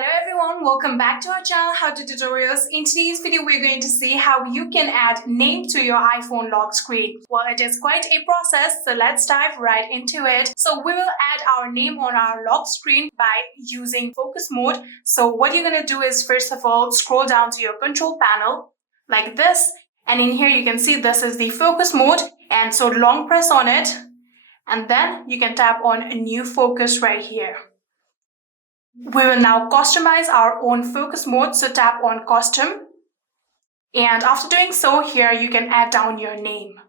Hello everyone, welcome back to our channel How To Tutorials. In today's video, we're going to see how you can add name to your iPhone lock screen. Well, it is quite a process, so let's dive right into it. So we will add our name on our lock screen by using focus mode. So what you're going to do is, first of all, scroll down to your control panel like this. And in here, you can see this is the focus mode. And so long press on it. And then you can tap on a new focus right here. We will now customize our own focus mode, so tap on custom. And after doing so, here you can add down your name.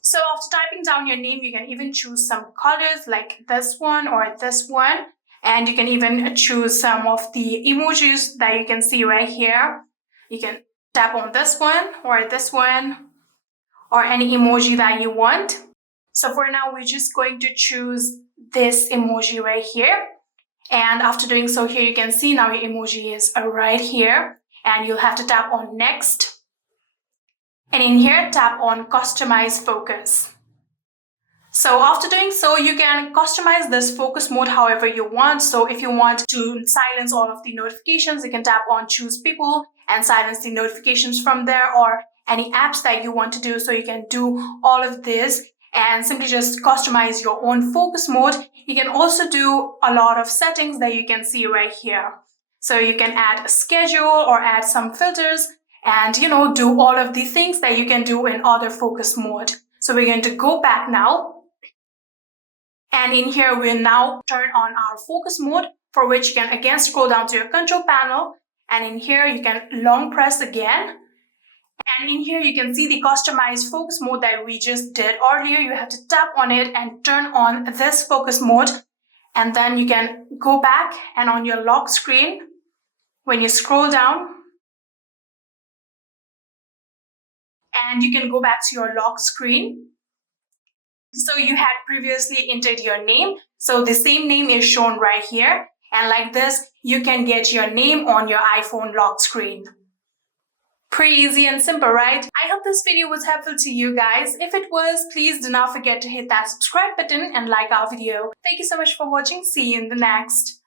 So after typing down your name, you can even choose some colors like this one or this one. And you can even choose some of the emojis that you can see right here. You can tap on this one or any emoji that you want. So for now, we're just going to choose this emoji right here. And after doing so, here you can see now your emoji is right here. And you'll have to tap on next. And in here, tap on customize focus. So after doing so, you can customize this focus mode however you want. So if you want to silence all of the notifications, you can tap on choose people and silence the notifications from there, or any apps that you want to do. So you can do all of this and simply just customize your own focus mode. You can also do a lot of settings that you can see right here. So you can add a schedule or add some filters and, do all of the things that you can do in other focus mode. So we're going to go back now. And in here, we'll now turn on our focus mode, for which you can again scroll down to your control panel. And in here, you can long press again. And in here, you can see the customized focus mode that we just did earlier. You have to tap on it and turn on this focus mode. And then you can go back and on your lock screen, when you scroll down, and you can go back to your lock screen. So you had previously entered your name. So the same name is shown right here. And like this, you can get your name on your iPhone lock screen. Pretty easy and simple, right? I hope this video was helpful to you guys. If it was, please do not forget to hit that subscribe button and like our video. Thank you so much for watching. See you in the next.